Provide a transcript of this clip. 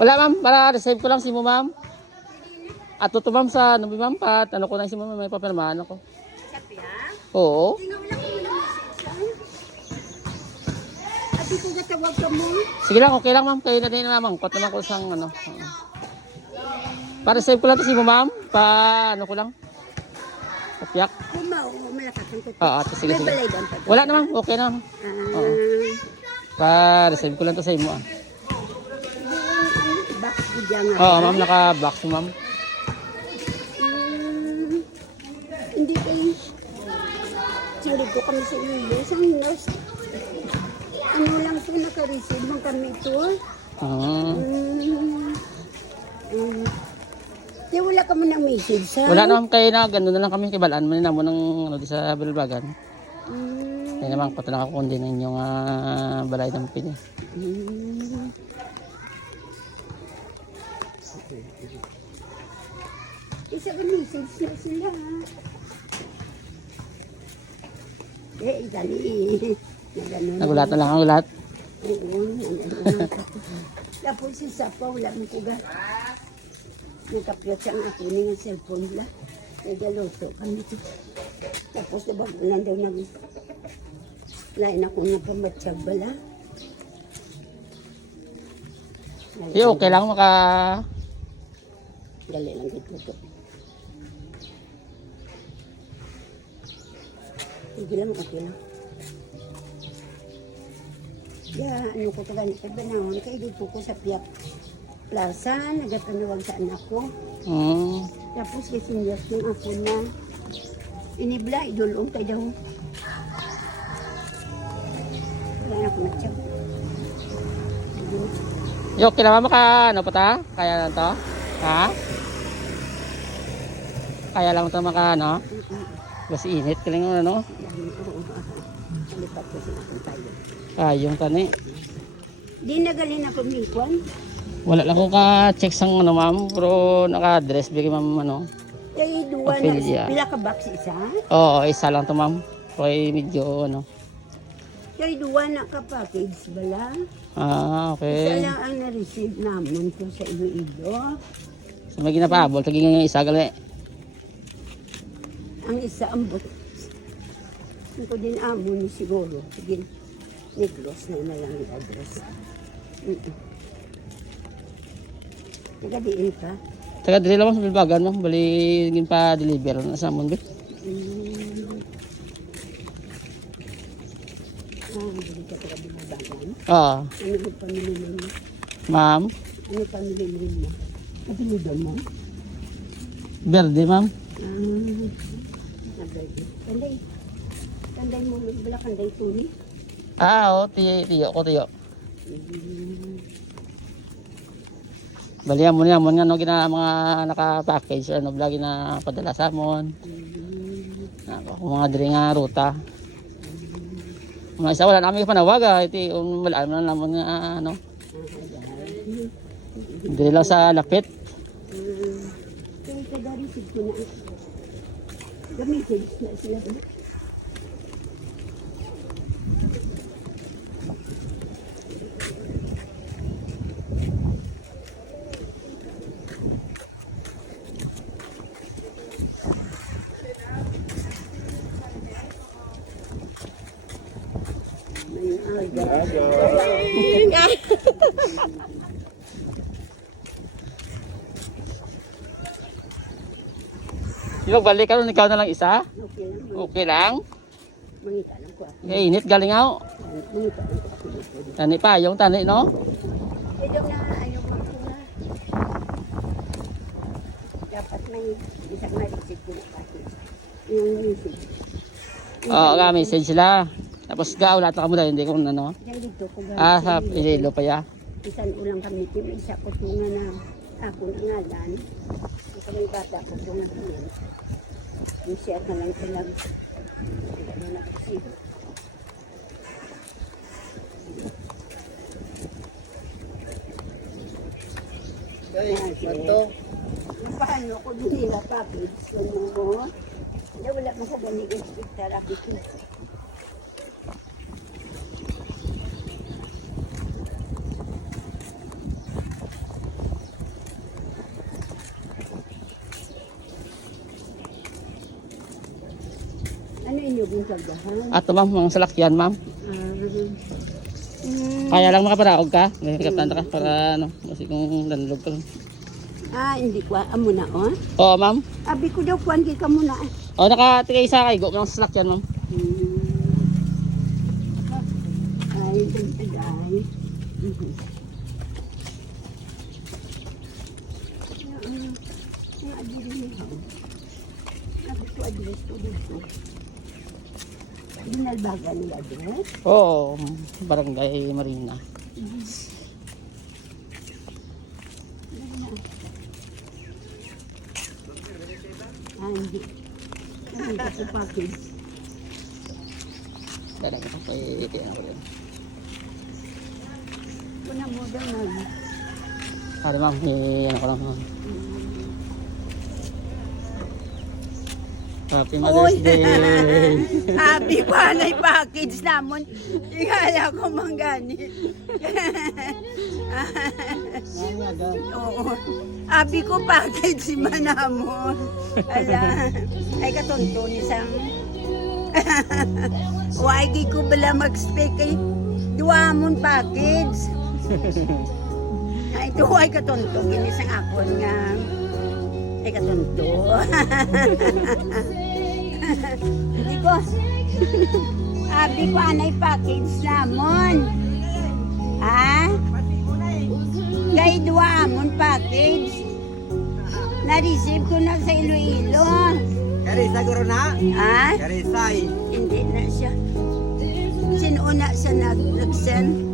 Wala ma'am, para receive ko lang si mo ma'am. At ito ma'am sa ano ma'am pat, ano ko na si mo may papirmahan ako. Sabi Oo. Hindi nga wala ko wala message. At ito natawag ka mo. Sige lang, okay lang ma'am. Kayo na din naman. Kot naman ko sang ano. Oo. Pa-receive ko lang to si mo ma'am. Pa ano ko lang. Kapyak. Malakatan ko. Oo, sige May sige. balaydan pa. Wala naman, okay na. Oo. Pa-receive ko lang to sa imo ah. Box ko dyan nga. Oo, ma'am, naka-box ma'am. Hindi kayo. Silid ko kami sa iyo. Isang nurse. Ano lang ito, naka-receive mo kami ito. Di wala ka mo ng message, ha? Wala naman kayo na gano'n na lang kami kibalaan mo na mo ng ano di sa Bilbagan. Kaya naman ko na ako kundi ng inyong balay ng pili. Isa ka message na sila, ha? Dali. Nagulat na lang ang ulat. Ayun. Tapos isa pa, wala mo kuga. Nagkapyat siyang ako ng cellphone nila. Nagaloto kami ito. Tapos nabagulan daw nag... Lain ako na pamatsyag bala. Okay lang maka... Dali lang dito ito. Sige lang, okay lang. Kaya ano ko ito ganito ba naman? Kaya dito ko sa Piap Plaza, nagatanawag sa anak ko. Tapos kasinyas yung ako na inibla, idulong tayo daw. Wala na ako na-check. Okay lang maka ano pa ta? Kaya lang to? Ha? Kaya lang to maka ano? Kasi init ka lang ano? Lipat ko sila kung tayo. Yung tani. Di nagalin ako mingkwan. Wala lang ko ka-check sang ano ma'am. Pero naka-address bigay ma'am ano. Kaya duwa Ophelia. na, pila ka box isa? Oo, isa lang to ma'am. Kaya medyo ano. Kaya duwa na ka package bala. Isa Okay. lang ang na-receive naman ko sa Iloilo. So may ginapahabol. Taging isa gali. Ang isa ang bot. Hindi ko din amo ni siguro. Sige, Negros na lang yung address. Nagadiin ka? Taga dili lang sa Bilbagan mo. Bali gin pa deliver na sa amon bit. Hindi ka taga Bimabagan. Oo. Ano yung pamilya mo? Ma'am. Ano pamilya mo? Kapilidan mo? Verde ma'am. Kanday. Kanday mo, bala kanday tuni. Oo, tiyo ko tiyo. Bali mo nga no gina mga naka-package ano lagi na padala sa amon. Mga diri nga ruta. Mga isa wala na kami panawag iti wala na namon nga ano. Diri lang sa lapit. Kaya kada-receive ko na. Gamitin na sila. Yung balik ka ron ikaw na lang isa? Okay lang. Okay lang. Mangita lang ko ako. Init galing ako. Mangita lang ko ako. Tani pa yung tani no? Medyo na ayaw makuna. Dapat may isang ma-receive ko na package. Yung message. Oo, message sila. Tapos ulat na ka mo dahil hindi ko ano. Yan dito ko Sa Iloilo pa ya. Isan ulang kami. Isa ko tunga na ako na ngalan. Yung kami bata ko tunga namin. Yung siya ka lang silang hindi na receive. Ito. Paano ko din nila package? So mo, wala mo sa galing hospital ako. din kagahan. Ato ma'am, mga salakyan ma'am. Kaya lang makaparaog ka. May kaptanda ka para ano, kasi kung landlog ka. Hindi ko amo na oh. Oo ma'am. Abi ko daw kuan kay ka muna. O nakatigay sa kay go mga salakyan ma'am. Ay, dagdag. Binalbagan nila address. Oo, Barangay Marina. Hindi. Hindi kasi package. Darang ka kay ano ko rin. Kuna mo daw na. Hari ma'am, ano ko lang ma'am. Happy Mother's Day! Happy pa na package namon. Ikala ko manggani. Oo. Abi ko package si manamon. Ala. Ay katonto ni sang. Wagi ko bala mag-speak kay duamon package. Ay ito ay katonto kini sang akon nga. Ay katonto. Hindi ko. Abi ko anay package namon. Ha? Kay dua amon package. Na-receive ko na sa Iloilo. Karisa guro na? Ha? Karisay. Hindi na siya. Sinuna siya nag-send.